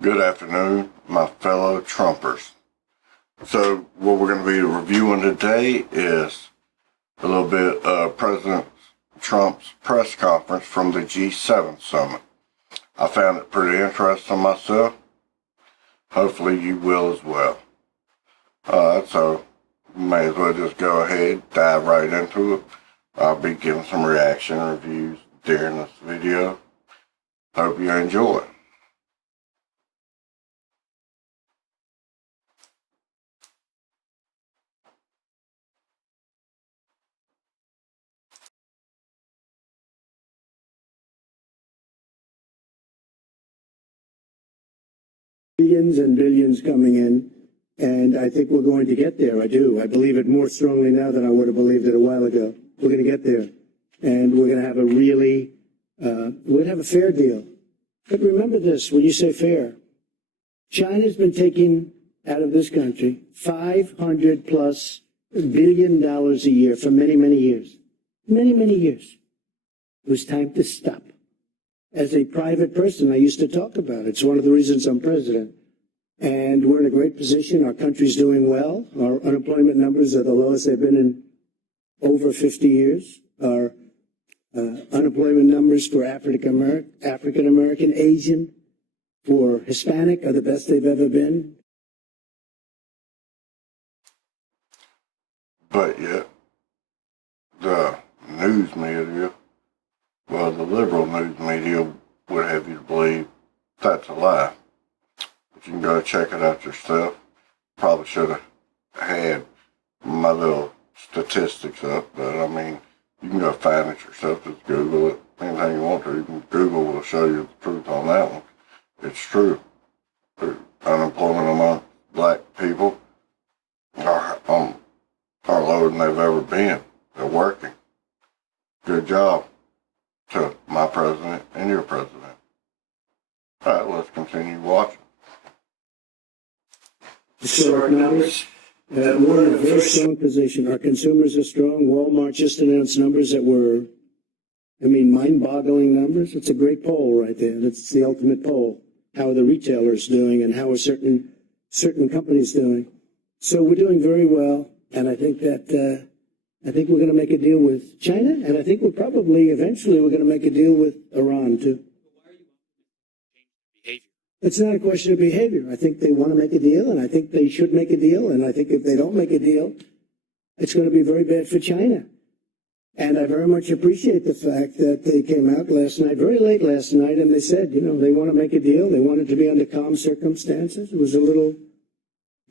Good afternoon, my fellow Trumpers. So what we're going to be reviewing today is a little bit of President Trump's press conference from the G7 summit. I found it pretty interesting myself. Hopefully you will as well. So may as well just go ahead, dive right into it. I'll be giving some reaction reviews during this video. Hope you enjoy. Billions and billions coming in, and I think we're going to get there. I do. I believe it more strongly now than I would have believed it a while ago. We're going to get there, and we're going to have a really, we're going to have a fair deal. But remember this, when you say fair, China's been taking out of this country $500+ billion a year for many, many years. Many, many years. It was time to stop. As a private person, I used to talk about it. It's one of the reasons I'm president. And we're in a great position. Our country's doing well. Our unemployment numbers are the lowest they've been in over 50 years. Our unemployment numbers for African American, Asian, for Hispanic are the best they've ever been. But yet, the news media, well, the liberal news media would have you to believe that's a lie. But you can go check it out yourself. Probably should have had my little statistics up, but I mean, you can go find it yourself. Just Google it. Anything you want to. Google will show you the truth on that one. It's true. The unemployment among black people are lower than they've ever been. They're working. Good job to my president and your president. All right, let's continue watching. Historic numbers. We're in a very strong position. Our consumers are strong. Walmart just announced numbers that were, mind-boggling numbers. It's a great poll right there. That's the ultimate poll. How are the retailers doing, and how are certain companies doing? So we're doing very well, and I think that we're going to make a deal with China, and I think eventually we're going to make a deal with Iran too. It's not a question of behavior. I think they want to make a deal, and I think they should make a deal, and I think if they don't make a deal, it's going to be very bad for China. And I very much appreciate the fact that they came out last night, very late last night, and they said, they want to make a deal. They want it to be under calm circumstances. It was a little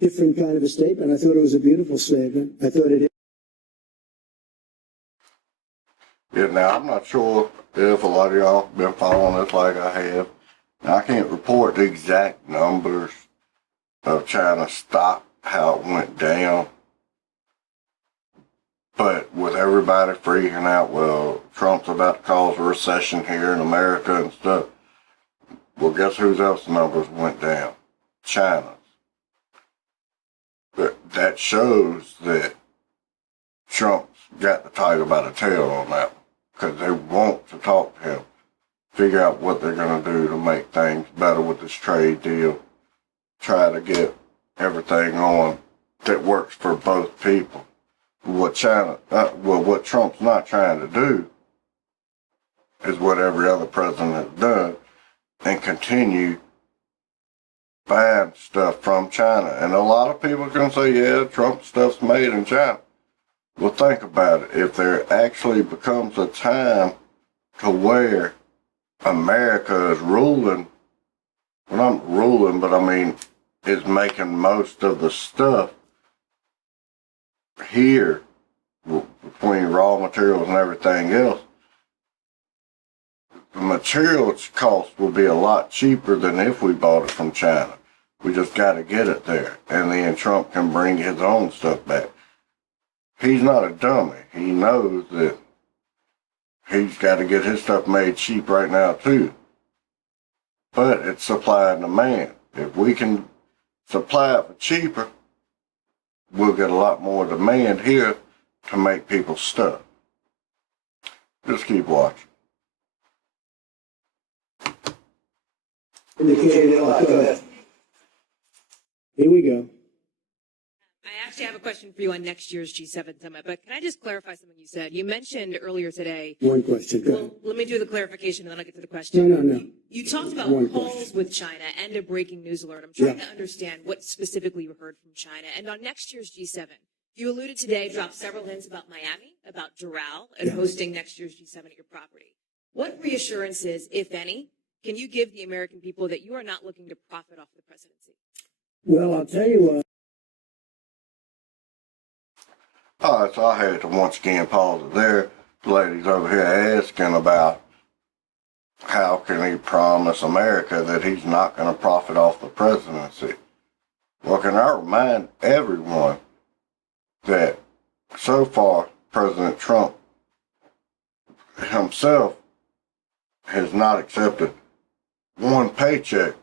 different kind of a statement. I thought it was a beautiful statement. I thought it. Yeah, now I'm not sure if a lot of y'all been following this like I have. Now, I can't report the exact numbers of China's stock, how it went down. But with everybody freaking out, well, Trump's about to cause a recession here in America and stuff. Well, guess whose else numbers went down? China's. But that shows that Trump's got the tiger by the tail on that one. Because they want to talk to him, figure out what they're going to do to make things better with this trade deal, try to get everything on that works for both people. What Trump's not trying to do is what every other president has done and continue buying stuff from China. And a lot of people can say, yeah, Trump stuff's made in China. Well, think about it. If there actually becomes a time to where America is ruling, well, not ruling, but is making most of the stuff here between raw materials and everything else, the materials cost will be a lot cheaper than if we bought it from China. We just got to get it there, and then Trump can bring his own stuff back. He's not a dummy. He knows that he's got to get his stuff made cheap right now too. But it's supply and demand. If we can supply it for cheaper, we'll get a lot more demand here to make people stuff. Just keep watching. Indicated, go ahead. we go. I actually have a question for you on next year's G7 summit, but can I just clarify something you said? You mentioned earlier today. One question. Go Well, ahead. let me do the clarification and then I'll get to the question. No. You talked about One calls question. with China and a breaking news alert. I'm trying Yeah. to understand what specifically you heard from China. And on next year's G7, you alluded today, dropped several hints about Miami, about Doral, and Yeah. hosting next year's G7 at your property. What reassurances, if any, can you give the American people that you are not looking to profit off the presidency? Well, I'll tell you what. All right, so I had to once again pause it there. The lady's over here asking about how can he promise America that he's not going to profit off the presidency. Well, can I remind everyone that so far President Trump himself has not accepted one paycheck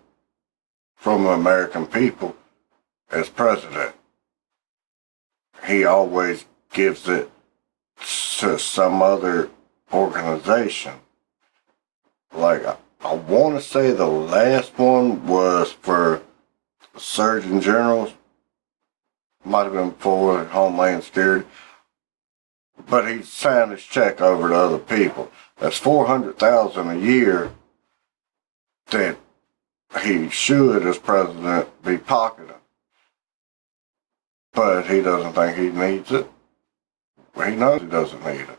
from the American people as president. He always gives it to some other organization. Like, I want to say the last one was for Surgeon Generals. Might have been for Homeland Security. But he signed his check over to other people. That's $400,000 a year that he should, as president, be pocketing. But he doesn't think he needs it. He knows he doesn't need it.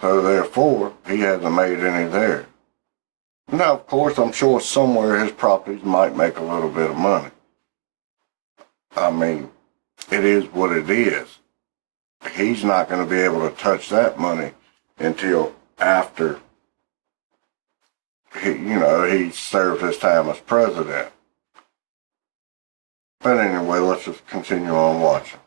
So therefore, he hasn't made any there. Now, of course, I'm sure somewhere his properties might make a little bit of money. I mean, it is what it is. He's not going to be able to touch that money until after he served his time as president. But anyway, let's just continue on watching.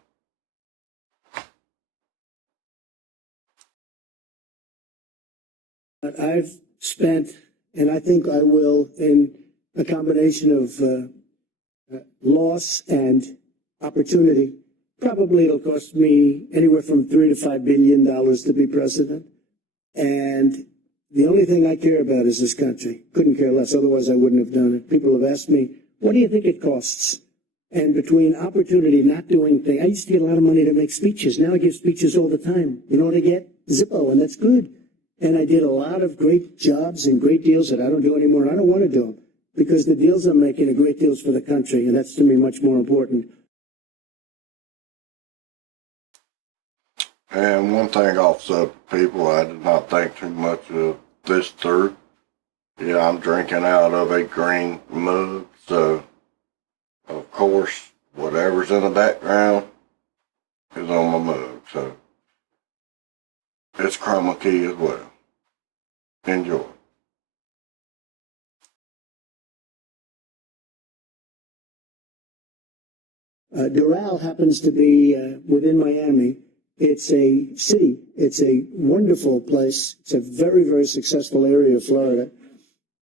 I've spent, and I think I will, in a combination of loss and opportunity. Probably it'll cost me anywhere from $3 to $5 billion to be president. And the only thing I care about is this country. Couldn't care less, otherwise I wouldn't have done it. People have asked me, what do you think it costs? And between opportunity, not doing things, I used to get a lot of money to make speeches. Now I give speeches all the time. You know what I get? Zippo, and that's good. And I did a lot of great jobs and great deals that I don't do anymore, and I don't want to do them because the deals I'm making are great deals for the country, and that's to me much more important. And one thing also, people, I did not think too much of this through. Yeah, I'm drinking out of a green mug, so of course, whatever's in the background is on my mug, so it's chroma key as well. Enjoy. Doral happens to be within Miami. It's a city. It's a wonderful place. It's a very, very successful area of Florida.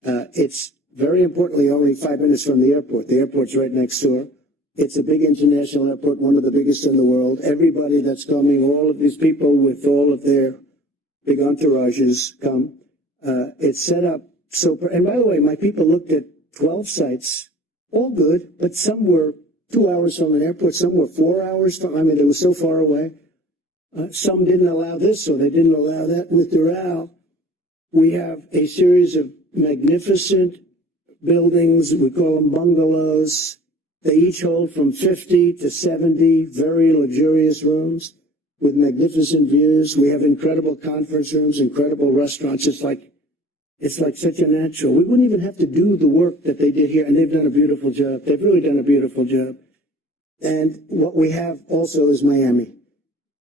It's very importantly only 5 minutes from the airport. The airport's right next door. It's a big international airport, one of the biggest in the world. Everybody that's coming, all of these people with all of their big entourages come. It's set up so, and by the way, my people looked at 12 sites, all good, but some were 2 hours from an airport, some were 4 hours from, I mean, it was so far away. Some didn't allow this, or they didn't allow that. With Doral, we have a series of magnificent buildings. We call them bungalows. They each hold from 50 to 70 very luxurious rooms with magnificent views. We have incredible conference rooms, incredible restaurants. It's like such a natural. We wouldn't even have to do the work that they did here, and they've done a beautiful job. They've really done a beautiful job. And what we have also is Miami.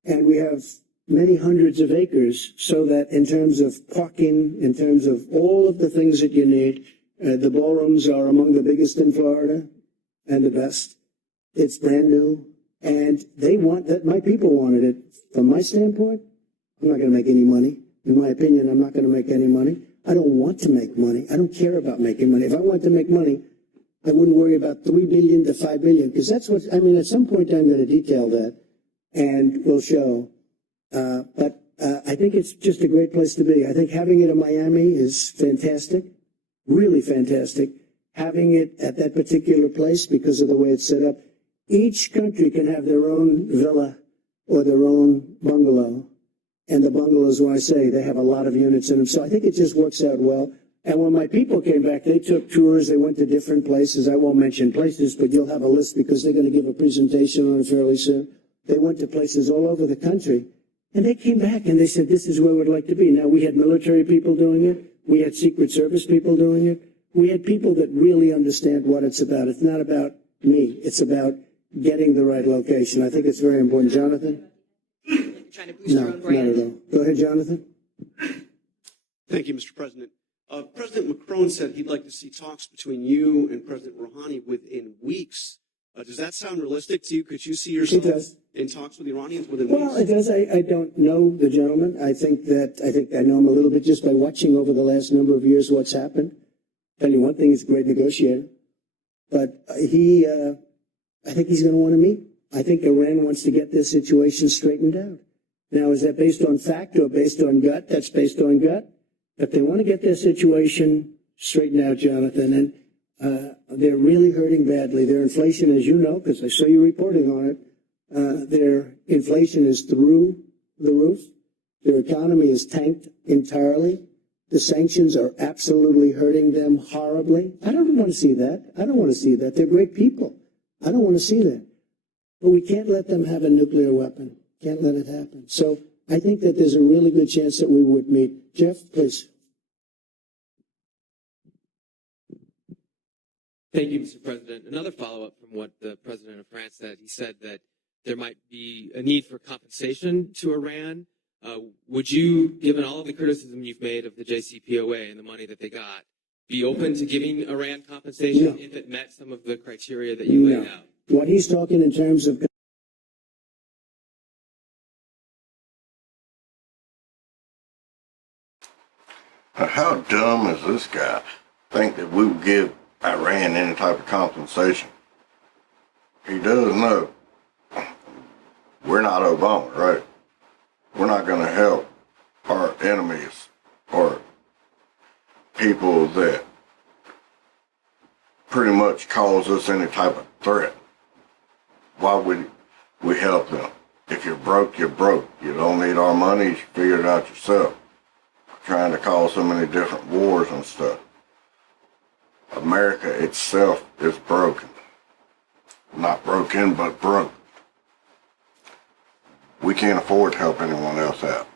And we have many hundreds of acres so that in terms of parking, in terms of all of the things that you need, the ballrooms are among the biggest in Florida and the best. It's brand new. And they want that. My people wanted it. From my standpoint, I'm not going to make any money. In my opinion, I'm not going to make any money. I don't want to make money. I don't care about making money. If I wanted to make money, I wouldn't worry about $3 billion to $5 billion, because that's what, I mean, at some point I'm going to detail that and we'll show. But I think it's just a great place to be. I think having it in Miami is fantastic, really fantastic. having it at that particular place because of the way it's set up. Each country can have their own villa or their own bungalow. And the bungalows, when I say, they have a lot of units in them. So I think it just works out well. And when my people came back, they took tours. They went to different places. I won't mention places, but you'll have a list because they're going to give a presentation on it fairly soon. They went to places all over the country. And they came back and they said, this is where we'd like to be. Now, we had military people doing it. We had Secret Service people doing it. We had people that really understand what it's about. It's not about me. It's about getting the right location. I think it's very important. Jonathan? Trying to boost your own brand. Not at all. Go ahead, Jonathan. Thank you, Mr. President. President Macron said he'd like to see talks between you and President Rouhani within weeks. Does that sound realistic to you? Could you see yourself in talks with the Iranians within weeks? Well, it does. I don't know the gentleman. I think I know him a little bit just by watching over the last number of years what's happened. Tell you one thing, he's a great negotiator. But I think he's going to want to meet. I think Iran wants to get this situation straightened out. Now, is that based on fact or based on gut? That's based on gut. But they want to get their situation straightened out, Jonathan, and they're really hurting badly. Their inflation, as you know, because I saw you reporting on it, their inflation is through the roof. Their economy is tanked entirely. The sanctions are absolutely hurting them horribly. I don't want to see that. I don't want to see that. They're great people. I don't want to see that. But we can't let them have a nuclear weapon. Can't let it happen. So I think that there's a really good chance that we would meet. Jeff, please. Thank you, Mr. President. Another follow-up from what the president of France said. He said that there might be a need for compensation to Iran. Would you, given all of the criticism you've made of the JCPOA and the money that they got, be open to giving Iran compensation if it met some of the criteria that you laid out? What he's talking in terms of how dumb is this guy? Think that we would give Iran any type of compensation? He does know we're not Obama, right? We're not going to help our enemies or people that pretty much cause us any type of threat. Why would we help them? If you're broke, you're broke. You don't need our money, you should figure it out yourself. Trying to cause so many different wars and stuff. America itself is broken. Not broken, but broke. We can't afford to help anyone else out.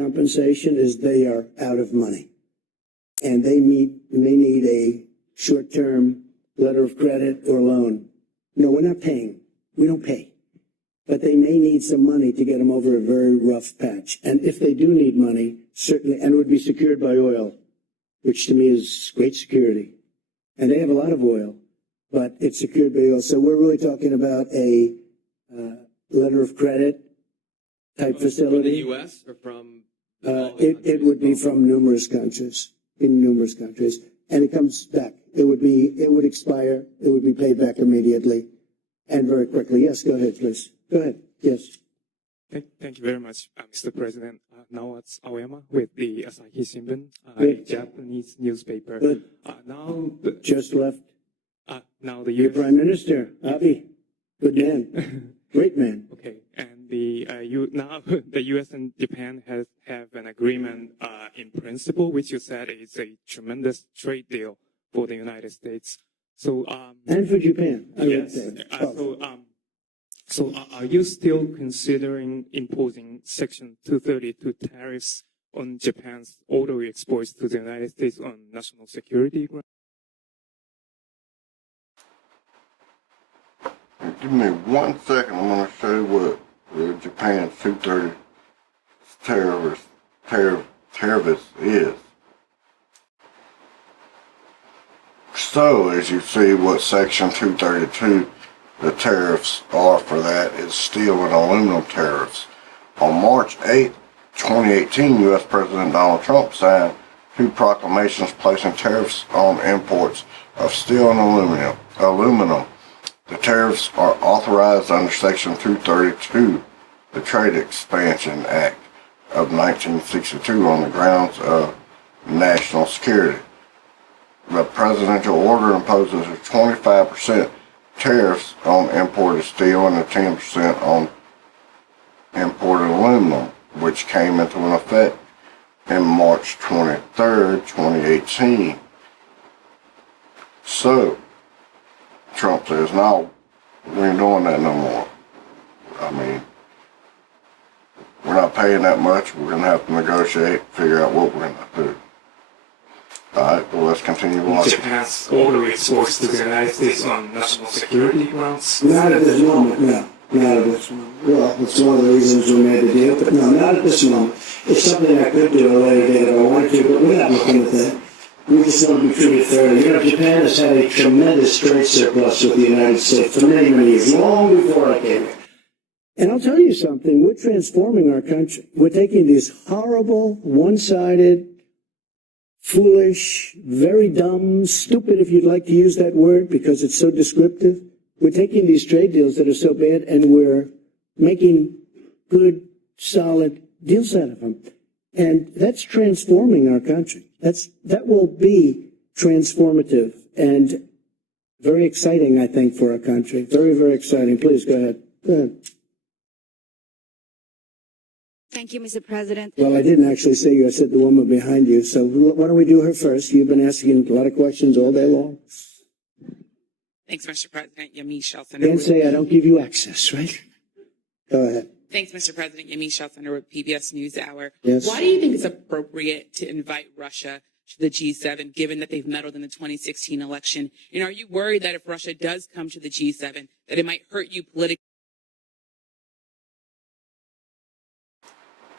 compensation is they are out of money. And they may need a short-term letter of credit or loan. No, we're not paying. We don't pay. But they may need some money to get them over a very rough patch. And if they do need money, certainly, and it would be secured by oil, which to me is great security. And they have a lot of oil, but it's secured by oil. So we're really talking about a letter of credit type facility. From the U.S. or from? It would be from numerous countries, and it comes back. It would expire. It would be paid back immediately and very quickly. Yes, go ahead, please. Go ahead. Yes. Thank you very much, Mr. President. Nawaz Aoyama with the Asahi Shimbun, a Japanese newspaper. Good. Just left. Now the Your U.S. Prime Minister, Abiy. Good man. Great man. Okay, and now the U.S. and Japan have an agreement in principle, which you said is a tremendous trade deal for the United States. So And for Japan, I would yes. say. So are you still considering imposing Section 232 tariffs on Japan's auto exports to the United States on national security grounds? Give me 1 second. I'm going to show you what Japan's 230 tariff is. So, as you see, what Section 232, the tariffs are for that is steel and aluminum tariffs. On March 8, 2018, U.S. President Donald Trump signed 2 proclamations placing tariffs on imports of steel and aluminum. The tariffs are authorized under Section 232 the Trade Expansion Act of 1962 on the grounds of national security. The presidential order imposes a 25% tariffs on imported steel and a 10% on imported aluminum, which came into effect in March 23rd, 2018. So, Trump says, no, we ain't doing that no more. I mean, we're not paying that much. We're going to have to negotiate, figure out what we're going to do. All right, well, let's continue on. Japan's auto exports to the United States on national security grounds? Not at this moment, no. Not at this moment. Well, it's one of the reasons we made the deal, but no, not at this moment. It's something I could do at a later date if I wanted to, but we're not looking at that. We just want to be treated fairly. You know, Japan has had a tremendous trade surplus with the United States for many, many years, long before I came here. And I'll tell you something, we're transforming our country. We're taking these horrible, one-sided, foolish, very dumb, stupid, if you'd like to use that word, because it's so descriptive. We're taking these trade deals that are so bad and we're making good, solid deals out of them. And that's transforming our country. That will be transformative and very exciting, I think, for our country. Very, very exciting. Please go ahead. Go ahead. Thank you, Mr. President. Well, I didn't actually say you. I said the woman behind you. So why don't we do her first? You've been asking a lot of questions all day long. Thanks, Mr. President. Yamiche Shelton. Can't say I don't give you access, right? Go ahead. Thanks, Mr. President. Yamiche Shelton with PBS NewsHour. Yes. Why do you think it's appropriate to invite Russia to the G7, given that they've meddled in the 2016 election? And are you worried that if Russia does come to the G7, that it might hurt you politically?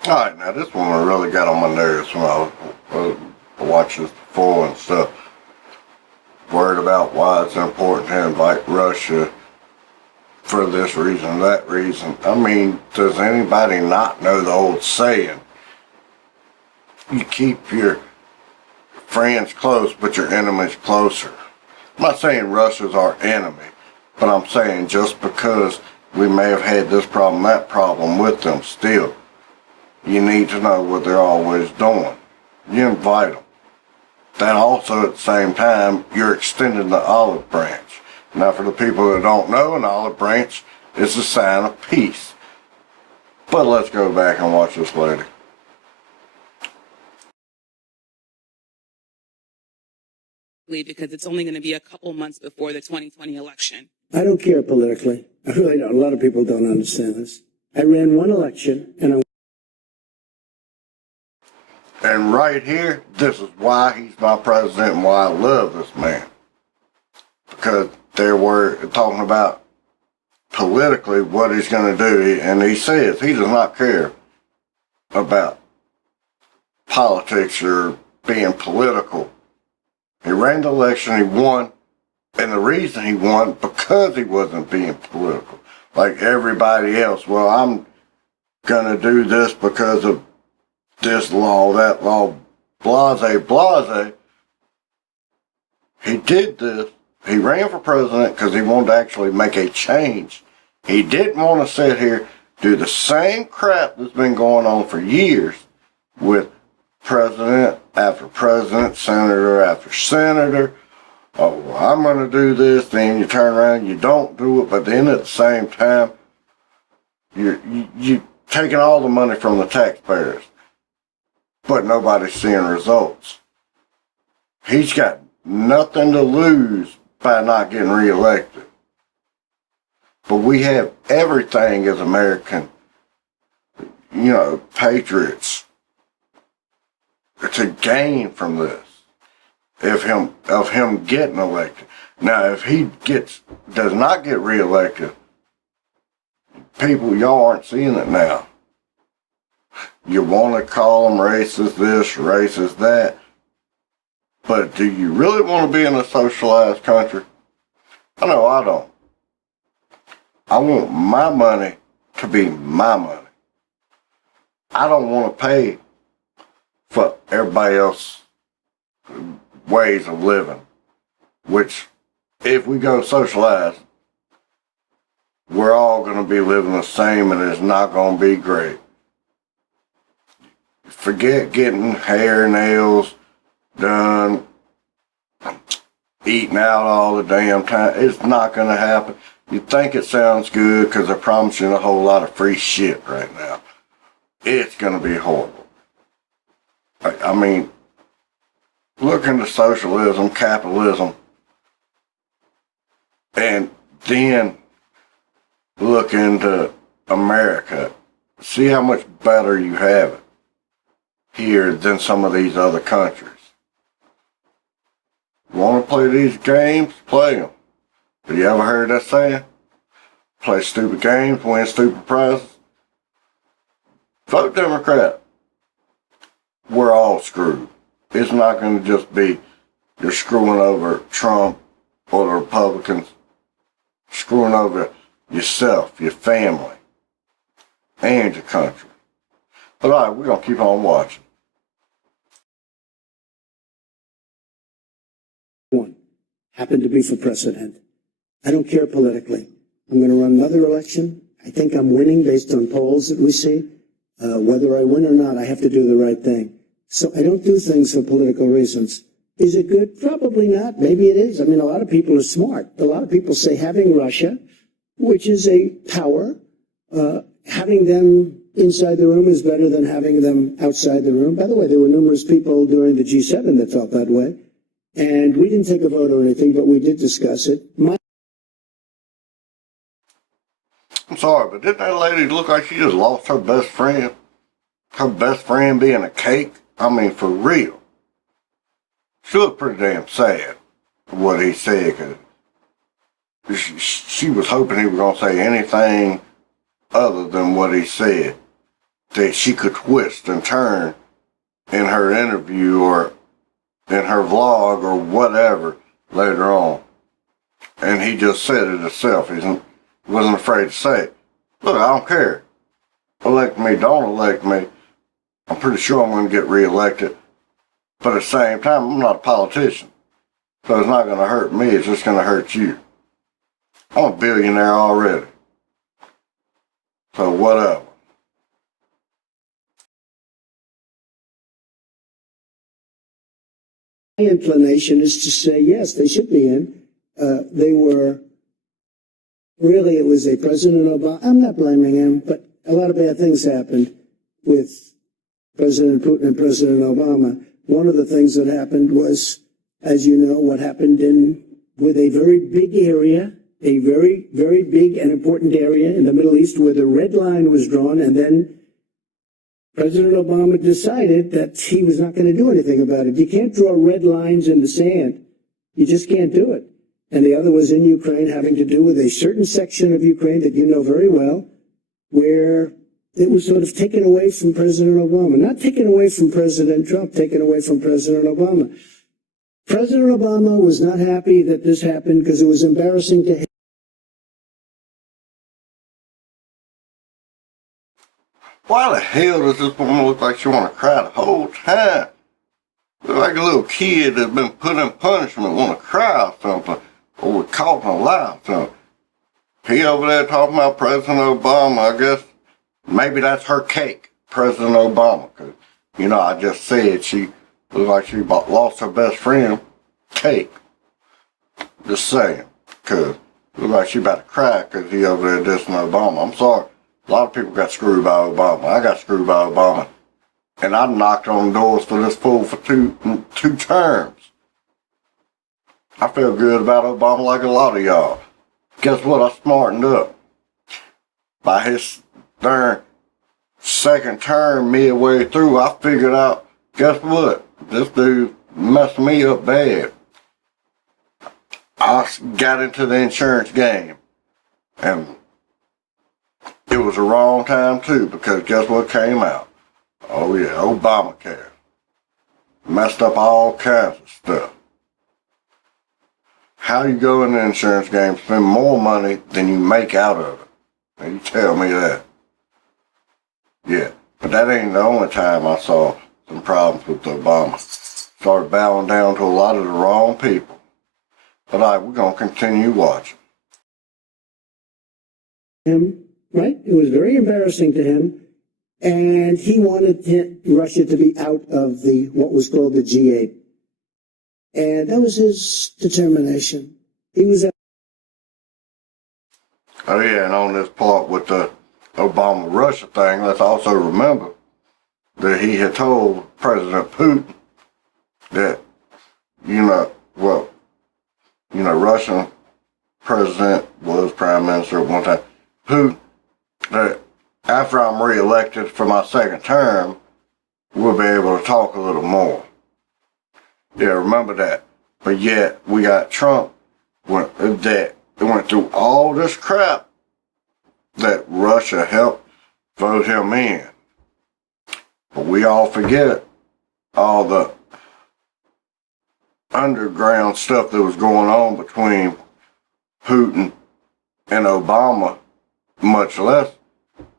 All right, now this one really got on my nerves when I watched this before and stuff. Worried about why it's important to invite Russia for this reason, that reason. I mean, does anybody not know the old saying? You keep your friends close, but your enemies closer. I'm not saying Russia's our enemy, but I'm saying just because we may have had this problem, that problem with them still, you need to know what they're always doing. You invite them. Then also at the same time, you're extending the olive branch. Now for the people that don't know, an olive branch is a sign of peace. But let's go back and watch this lady. Because it's only going to be a couple months before the 2020 election. I don't care politically. I really don't. A lot of people don't understand this. I ran one election and And right here, this is why he's my president and why I love this man. Because they were talking about politically what he's going to do, and he says he does not care about politics or being political. He ran the election, he won, and the reason he won, because he wasn't being political. Like everybody else, well, I'm going to do this because of this law, that law, blase, blase. He did this. He ran for president because he wanted to actually make a change. He didn't want to sit here, do the same crap that's been going on for years with president after president, senator after senator. Oh, I'm going to do this. Then you turn around, you don't do it. But then at the same time, you're taking all the money from the taxpayers. But nobody's seeing results. He's got nothing to lose by not getting reelected. But we have everything as American, patriots to gain from this. Of him getting elected. Now, if he does not get reelected, people, y'all aren't seeing it now. You want to call them racist this, racist that. But do you really want to be in a socialized country? I know I don't. I want my money to be my money. I don't want to pay for everybody else's ways of living. Which, if we go socialized, we're all gonna be living the same and it's not gonna be great. Forget getting hair, nails done, eating out all the damn time. It's not gonna happen. You think it sounds good because they're promising a whole lot of free shit right now. It's gonna be horrible. I mean, look into socialism, capitalism, and then look into America. See how much better you have it here than some of these other countries. Want to play these games? Play them. Have you ever heard that saying? Play stupid games, win stupid prizes. Vote Democrat. We're all screwed. It's not going to just be you're screwing over Trump or the Republicans, screwing over yourself, your family, and your country. But all right, we're going to keep on watching. One happened to be for president. I don't care politically. I'm going to run another election. I think I'm winning based on polls that we see. Whether I win or not, I have to do the right thing. So I don't do things for political reasons. Is it good? Probably not. Maybe it is. I mean, a lot of people are smart. A lot of people say having Russia, which is a power, having them inside the room is better than having them outside the room. By the way, there were numerous people during the G7 that felt that way. And we didn't take a vote or anything, but we did discuss it. I'm sorry, but didn't that lady look like she just lost her best friend? Her best friend being a cake? I mean, for real. She looked pretty damn sad, what he said, because she was hoping he was going to say anything other than what he said that she could twist and turn in her interview or in her vlog or whatever later on. And he just said it himself. He wasn't afraid to say it. Look, I don't care. Elect me, don't elect me. I'm pretty sure I'm going to get reelected. But at the same time, I'm not a politician. So it's not going to hurt me, it's just going to hurt you. I'm a billionaire already. So whatever. My inclination is to say, yes, they should be in. They were, really, it was a President Obama. I'm not blaming him, but a lot of bad things happened with President Putin and President Obama. One of the things that happened was, as you know, what happened with a very big area, a very, very big and important area in the Middle East where the red line was drawn, and then President Obama decided that he was not going to do anything about it. You can't draw red lines in the sand. You just can't do it. And the other was in Ukraine, having to do with a certain section of Ukraine that you know very well, where it was sort of taken away from President Obama. Not taken away from President Trump, taken away from President Obama. President Obama was not happy that this happened because it was embarrassing to him. Why the hell does this woman look like she want to cry the whole time? Look like a little kid that's been put in punishment, want to cry or something, or was caught in a lie or something. He over there talking about President Obama. I guess maybe that's her cake, President Obama. Cause, you know, I just said she looked like she lost her best friend. Cake. Just saying. Cause look like she about to cry because he over there dissing Obama. I'm sorry. A lot of people got screwed by Obama. I got screwed by Obama. And I knocked on doors for this fool for two terms. I feel good about Obama like a lot of y'all. Guess what? I smartened up. By his darn second term midway through, I figured out, guess what? This dude messed me up bad. I got into the insurance game. And it was the wrong time too, because guess what came out? Oh yeah, Obamacare. Messed up all kinds of stuff. How you go in the insurance game, spend more money than you make out of it? Now you tell me that. Yeah, but that ain't the only time I saw some problems with Obama. Started bowing down to a lot of the wrong people. But all right, we're going to continue watching. him, right? It was very embarrassing to him. And he wanted Russia to be out of the what was called the G8. And that was his determination. He was out. Oh yeah, and on this part with the Obama-Russia thing, let's also remember that he had told President Putin that, Russian president was prime minister at one time, Putin, that after I'm reelected for my second term, we'll be able to talk a little more. Yeah, remember that. But yet, we got Trump that went through all this crap that Russia helped vote him in. But we all forget all the underground stuff that was going on between Putin and Obama, much less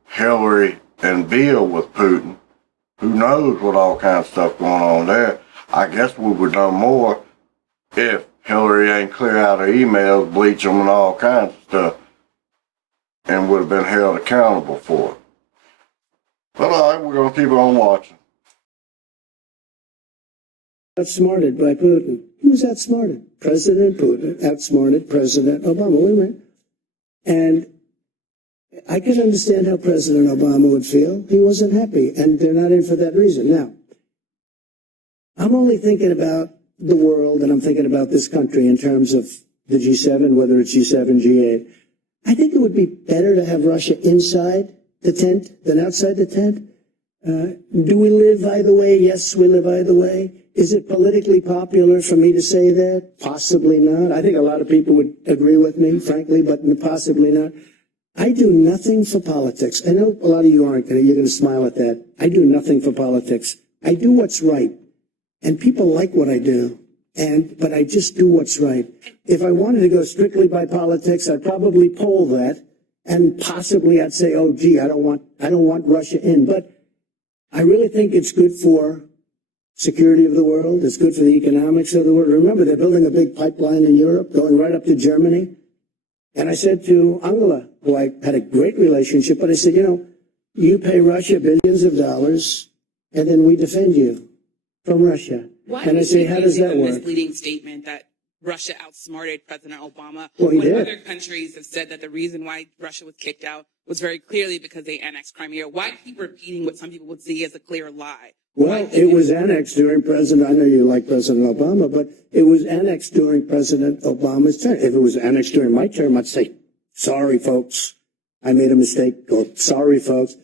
Hillary and Bill with Putin. Who knows what all kinds of stuff going on there. I guess we would know more if Hillary ain't clear out her emails, bleach them and all kinds of stuff, and would have been held accountable for it. But all right, we're going to keep on watching. Outsmarted by Putin. He was outsmarted. President Putin outsmarted President Obama. Wait a minute. And I could understand how President Obama would feel. He wasn't happy, and they're not in for that reason. Now, I'm only thinking about the world, and I'm thinking about this country in terms of the G7, whether it's G7, G8. I think it would be better to have Russia inside the tent than outside the tent. Do we live either way? Yes, we live either way. Is it politically popular for me to say that? Possibly not. I think a lot of people would agree with me, frankly, but possibly not. I do nothing for politics. I know a lot of you aren't you're going to smile at that. I do nothing for politics. I do what's right. And people like what I do. But I just do what's right. If I wanted to go strictly by politics, I'd probably poll that. And possibly I'd say, oh, gee, I don't want Russia in. But I really think it's good for security of the world. It's good for the economics of the world. Remember, they're building a big pipeline in Europe going right up to Germany. And I said to Angela, who I had a great relationship, but I said, you pay Russia billions of dollars, and then we defend you from Russia. Why and I say, how does that a work? misleading statement that Russia outsmarted President Obama Well, he when did. other countries have said that the reason why Russia was kicked out was very clearly because they annexed Crimea. Why keep repeating what some people would see as a clear lie? Well, it was annexed during President, I know you like President Obama, but it was annexed during President Obama's term. If it was annexed during my term, I'd say, sorry, folks, I made a mistake, or sorry, folks.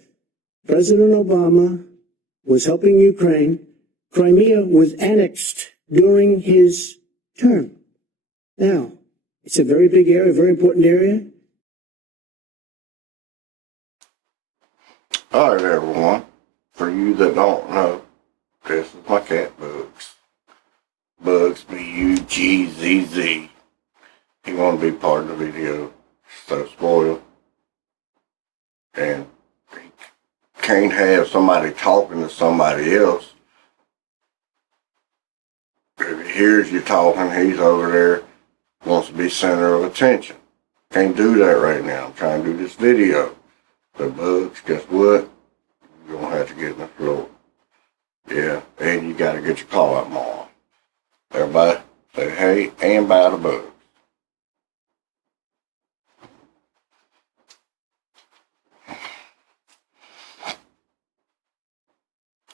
President Obama was helping Ukraine. Crimea was annexed during his term. Now, it's a very big area, very important area. All right, everyone. For you that don't know, this is my cat, Bugs. Bugs, B-U-G-Z-Z. He want to be part of the video, so spoiled. And he can't have somebody talking to somebody else. If he hears you talking, he's over there, wants to be center of attention. Can't do that right now. I'm trying to do this video. So, Bugs, guess what? You're going to have to get in the floor. Yeah, and you got to get your call out more. Everybody say hey and bye to Bugs.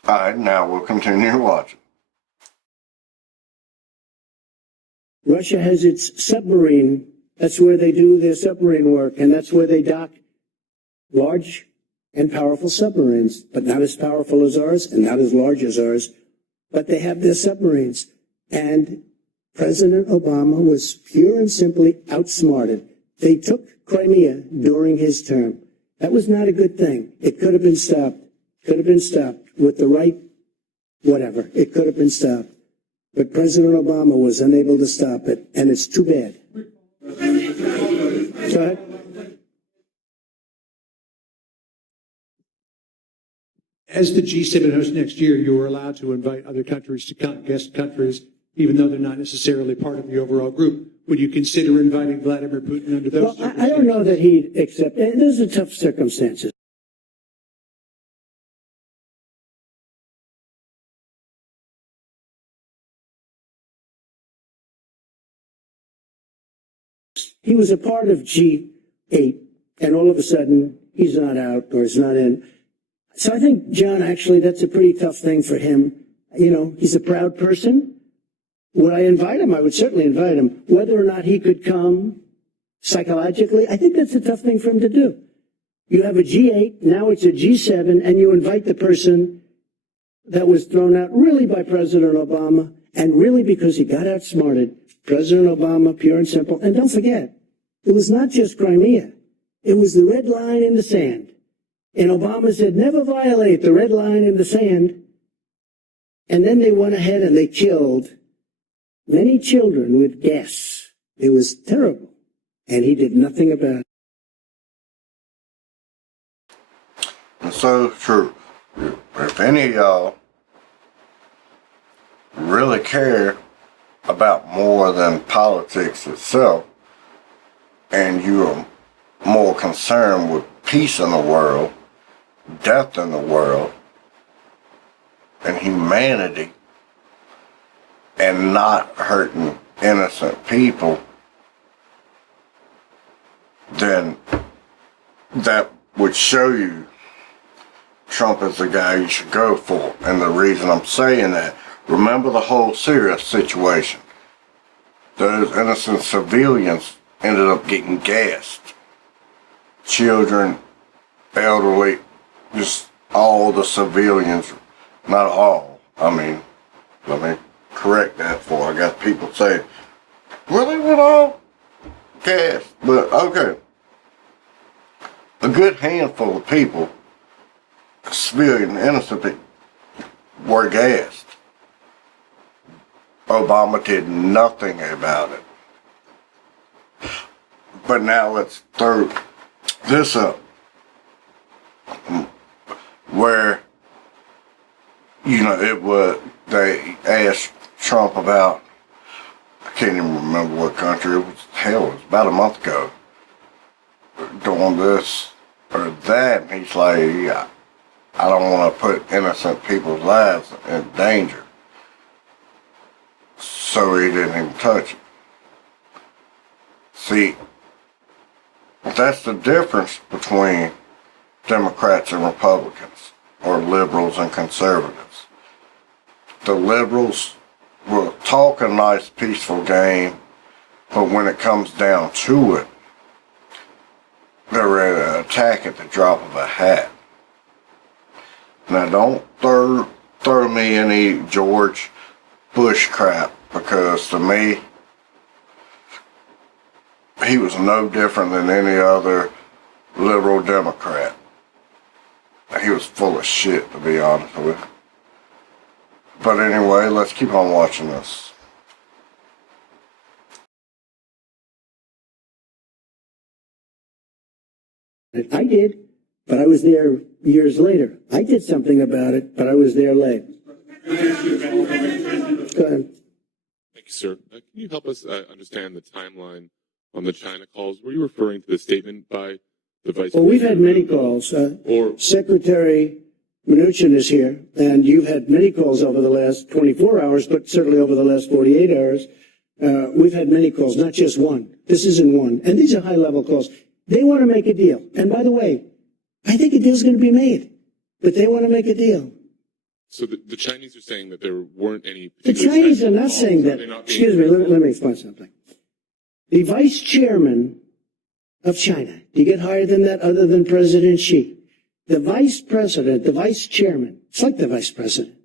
All right, now we'll continue watching. Russia has its submarine. That's where they do their submarine work, and that's where they dock large and powerful submarines, but not as powerful as ours and not as large as ours. But they have their submarines. And President Obama was pure and simply outsmarted. They took Crimea during his term. That was not a good thing. It could have been stopped. Could have been stopped with the right, whatever. It could have been stopped. But President Obama was unable to stop it, and it's too bad. Go ahead. As the G7 host next year, you are allowed to invite other countries to come, guest countries. even though they're not necessarily part of the overall group. Would you consider inviting Vladimir Putin under those Well, I don't know that he'd accept, those are tough circumstances. He was a part of G8, and all of a sudden, he's not out or he's not in. So I think, John, actually, that's a pretty tough thing for him. You know, he's a proud person. Would I invite him? I would certainly invite him. Whether or not he could come psychologically, I think that's a tough thing for him to do. You have a G8, now it's a G7, and you invite the person that was thrown out really by President Obama, and really because he got outsmarted. President Obama, pure and simple. And don't forget, it was not just Crimea. It was the red line in the sand. And Obama said, never violate the red line in the sand. And then they went ahead and they killed many children with gas. It was terrible. And he did nothing about it. And so true. If any of y'all really care about more than politics itself, and you are more concerned with peace in the world, death in the world, and humanity, and not hurting innocent people, then that would show you Trump is the guy you should go for. And the reason I'm saying that, remember the whole Syria situation. Those innocent civilians ended up getting gassed. Children, elderly, just all the civilians, not all. I mean, let me correct that for I got people saying, well, they went all gassed. But okay, a good handful of people, civilian, innocent people, were gassed. Obama did nothing about it. But now let's throw this up, where, you know, it was, they asked Trump about, I can't even remember what country, it was, hell, it was about a month ago, doing this or that, and he's like, yeah, I don't want to put innocent people's lives in danger. So he didn't even touch it. See, that's the difference between Democrats and Republicans, or liberals and conservatives. The liberals will talk a nice, peaceful game, but when it comes down to it, they're ready to attack at the drop of a hat. Now, don't throw me any George Bush crap, because to me, he was no different than any other liberal Democrat. He was full of shit, to be honest with you. But anyway, let's keep on watching this. I did, but I was there years later. I did something about it, but I was there late. Go ahead. Thank you, sir. Can you help us understand the timeline on the China calls? Were you referring to the statement by the Vice President? Well, we've had many calls. Secretary Mnuchin is here, and you've had many calls over the last 24 hours, but certainly over the last 48 hours. We've had many calls, not just one. This isn't one. And these are high-level calls. They want to make a deal. And by the way, I think a deal's going to be made, but they want to make a deal. So the Chinese are saying that there weren't any. The Chinese are not saying that. Excuse me, let me explain something. The vice chairman of China, do you get higher than that other than President Xi? The vice president, the vice chairman, it's like the vice president.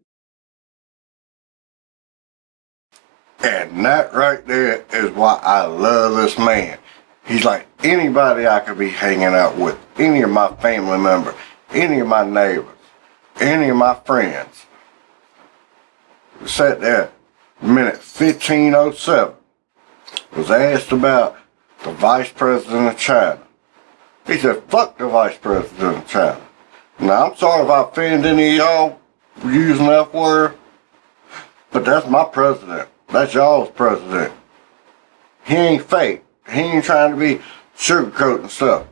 And that right there is why I love this man. He's like anybody I could be hanging out with, any of my family members, any of my neighbors, any of my friends. Sat there, minute 15:07, was asked about the vice president of China. He said, fuck the vice president of China. Now, I'm sorry if I offend any of y'all using that word, but that's my president. That's y'all's president. He ain't fake. He ain't trying to be sugarcoating stuff.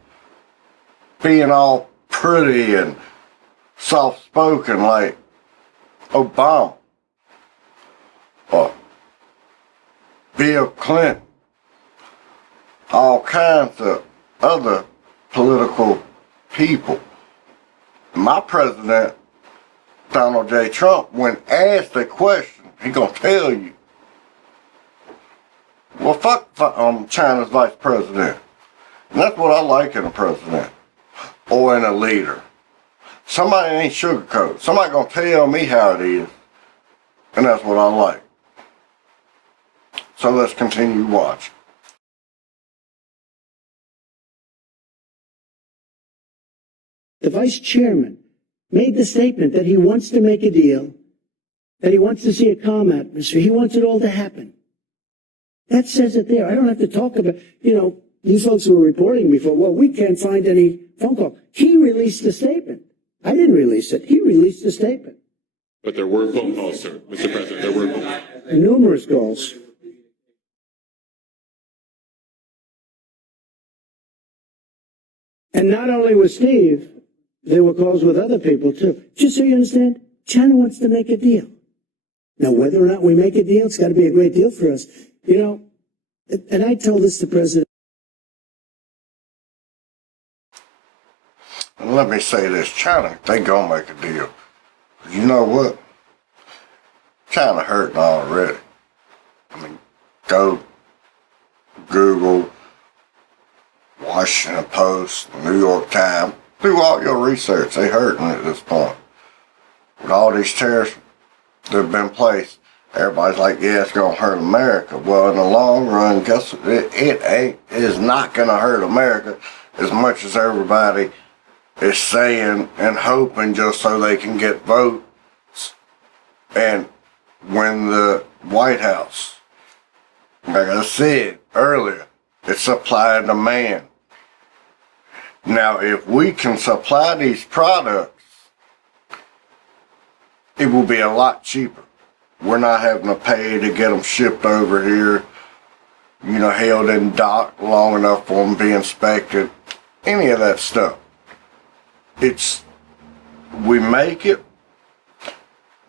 Being all pretty and soft-spoken like Obama or Bill Clinton. All kinds of other political people. My president, Donald J. Trump, when asked a question, he gonna tell you, well, fuck China's vice president. And that's what I like in a president or in a leader. Somebody ain't sugarcoat. Somebody gonna tell me how it is, and that's what I like. So let's continue watching. The vice chairman made the statement that he wants to make a deal, that he wants to see a calm atmosphere. He wants it all to happen. That says it there. I don't have to talk about, you folks were reporting before, well, we can't find any phone call. He released a statement. I didn't release it. He released a statement. But there were phone calls, sir. Mr. President, there were phone calls. Numerous calls. And not only with Steve, there were calls with other people too. Just so you understand, China wants to make a deal. Now, whether or not we make a deal, it's got to be a great deal for us. And I told this to President. And let me say this, China, they gonna make a deal. You know what? China hurting already. I mean, go Google, Washington Post, New York Times, do all your research. They hurting at this point. With all these tariffs that have been placed, everybody's like, yeah, it's gonna hurt America. Well, in the long run, guess what? It is not gonna hurt America as much as everybody is saying and hoping, just so they can get votes and win the White House. Like I said earlier, it's supply and demand. Now, if we can supply these products, it will be a lot cheaper. We're not having to pay to get them shipped over here, held in dock long enough for them to be inspected, any of that stuff. We make it,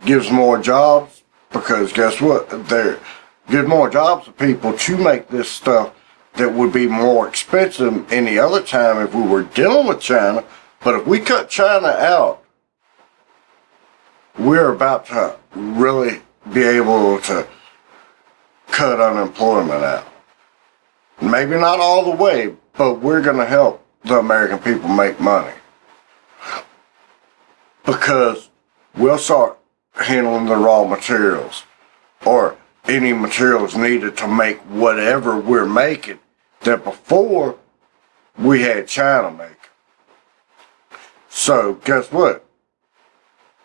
gives more jobs, because guess what? There gives more jobs to people to make this stuff that would be more expensive any other time if we were dealing with China. But if we cut China out, we're about to really be able to cut unemployment out. Maybe not all the way, but we're going to help the American people make money. Because we'll start handling the raw materials or any materials needed to make whatever we're making that before we had China make. So guess what?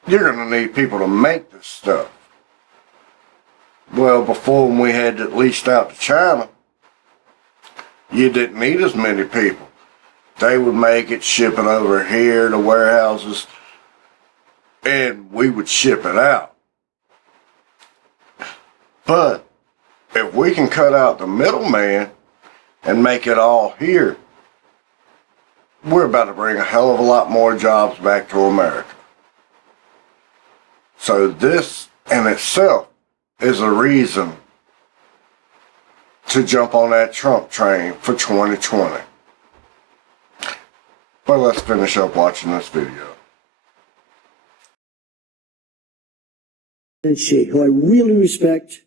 You're going to need people to make this stuff. Well, before, when we had it leased out to China, you didn't need as many people. They would make it, ship it over here to warehouses, and we would ship it out. But if we can cut out the middleman and make it all here, we're about to bring a hell of a lot more jobs back to America. So this in itself is a reason to jump on that Trump train for 2020. But let's finish up watching this video. And Xi, who I really respect,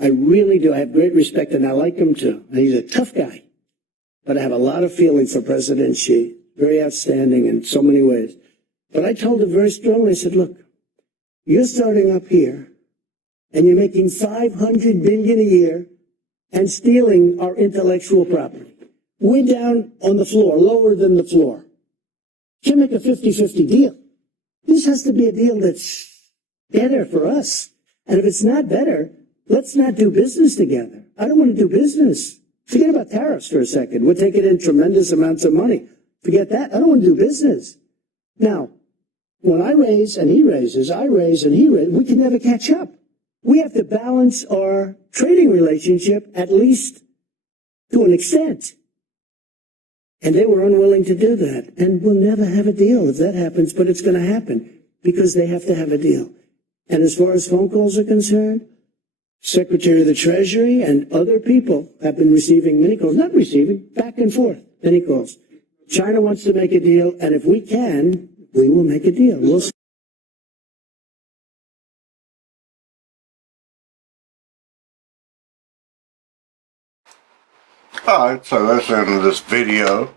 I really do. I have great respect, and I like him too. And he's a tough guy, but I have a lot of feeling for President Xi. Very outstanding in so many ways. But I told him very strongly, I said, look, you're starting up here, and you're making $500 billion a year and stealing our intellectual property. We're down on the floor, lower than the floor. Can't make a 50-50 deal. This has to be a deal that's better for us. And if it's not better, let's not do business together. I don't want to do business. Forget about tariffs for a second. We're taking in tremendous amounts of money. Forget that. I don't want to do business. Now, when I raise and he raises, I raise and he raises, we can never catch up. we have to balance our trading relationship at least to an extent. And they were unwilling to do that. And we'll never have a deal if that happens, but it's going to happen because they have to have a deal. And as far as phone calls are concerned, Secretary of the Treasury and other people have been receiving many calls, not receiving, back and forth, many calls. China wants to make a deal, and if we can, we will make a deal. We'll see. All right, so that's the end of this video.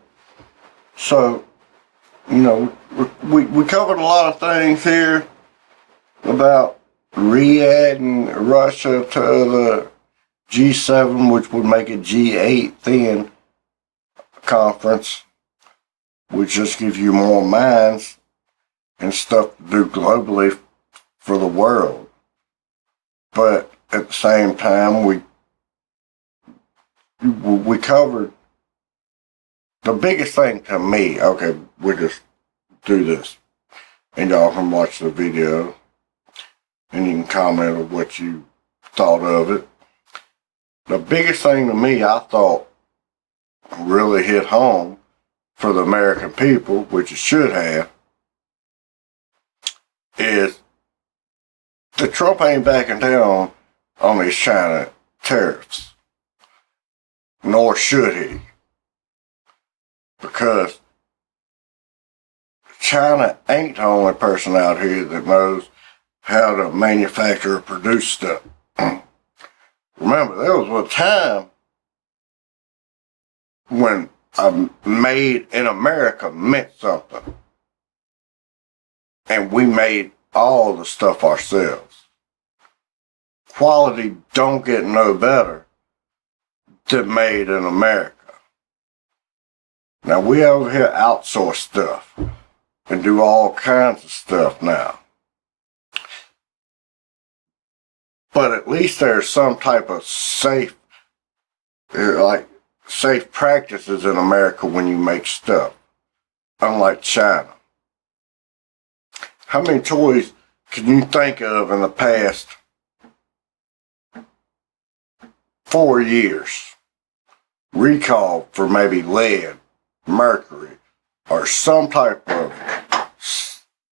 So, you know, we covered a lot of things here about re-adding Russia to the G7, which would make it G8 then conference, which just gives you more minds and stuff to do globally for the world. But at the same time, we covered the biggest thing to me. Okay, we just do this, and y'all can watch the video, and you can comment on what you thought of it. The biggest thing to me, I thought, really hit home for the American people, which it should have, is that Trump ain't backing down on these China tariffs. Nor should he. Because China ain't the only person out here that knows how to manufacture or produce stuff. Remember, there was a time when made in America meant something. And we made all the stuff ourselves. Quality don't get no better than made in America. Now we over here outsource stuff and do all kinds of stuff now. But at least there's some type of safe practices in America when you make stuff, unlike China. How many toys can you think of in the past 4 years recalled for maybe lead, mercury, or some type of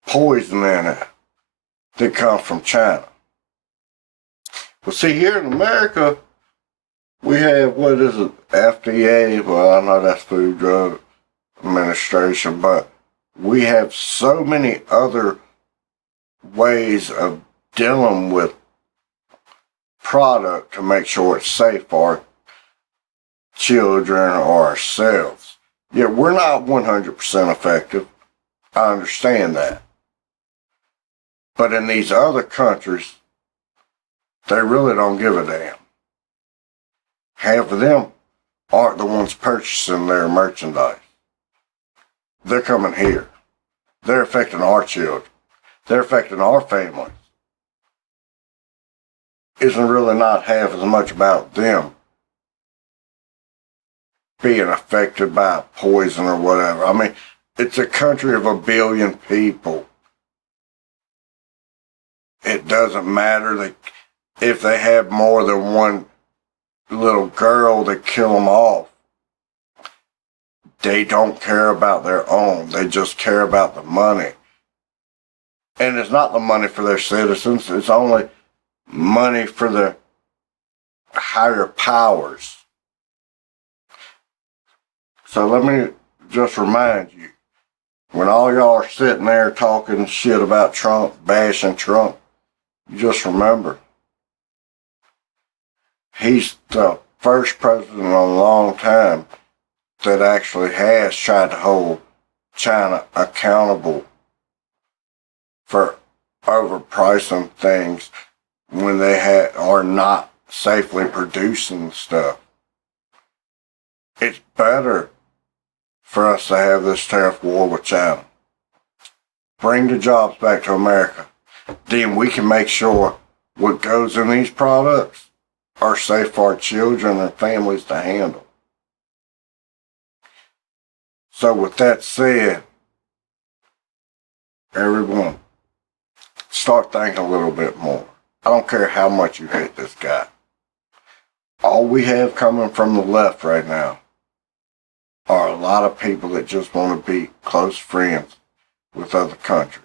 poison in it that comes from China? Well, see, here in America, we have, what is it, FDA? Well, I know that's Food Drug Administration, but we have so many other ways of dealing with product to make sure it's safe for our children or ourselves. Yet we're not 100% effective. I understand that. But in these other countries, they really don't give a damn. Half of them aren't the ones purchasing their merchandise. They're coming here. They're affecting our children. They're affecting our families. Isn't really not half as much about them being affected by poison or whatever. I mean, it's a country of 1 billion people. It doesn't matter that if they have more than one little girl that kill them off. They don't care about their own. They just care about the money. And it's not the money for their citizens. It's only money for the higher powers. So let me just remind you, when all y'all are sitting there talking shit about Trump, bashing Trump, you just remember, he's the first president in a long time that actually has tried to hold China accountable for overpricing things when they are not safely producing stuff. It's better for us to have this tariff war with China. Bring the jobs back to America. Then we can make sure what goes in these products are safe for our children and families to handle. So with that said, everyone, start thinking a little bit more. I don't care how much you hate this guy. All we have coming from the left right now are a lot of people that just want to be close friends with other countries.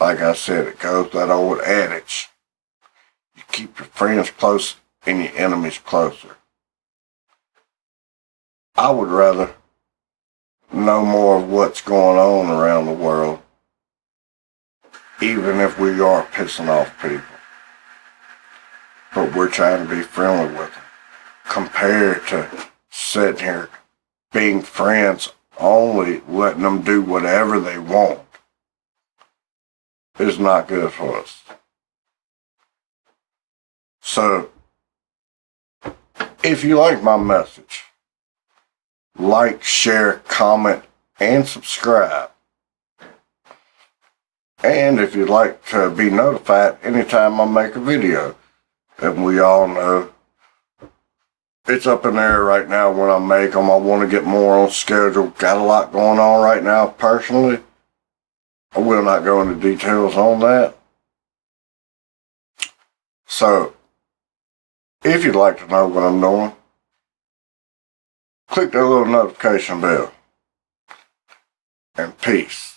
Like I said, it goes that old adage. You keep your friends close and your enemies closer. I would rather know more of what's going on around the world, even if we are pissing off people. But we're trying to be friendly with them, compared to sitting here being friends only, letting them do whatever they want. Is not good for us. So, if you like my message, like, share, comment, and subscribe. And if you'd like to be notified anytime I make a video, and we all know it's up in there right now when I make them. I want to get more on schedule. Got a lot going on right now personally. I will not go into details on that. So, if you'd like to know what I'm doing, click that little notification bell. And peace.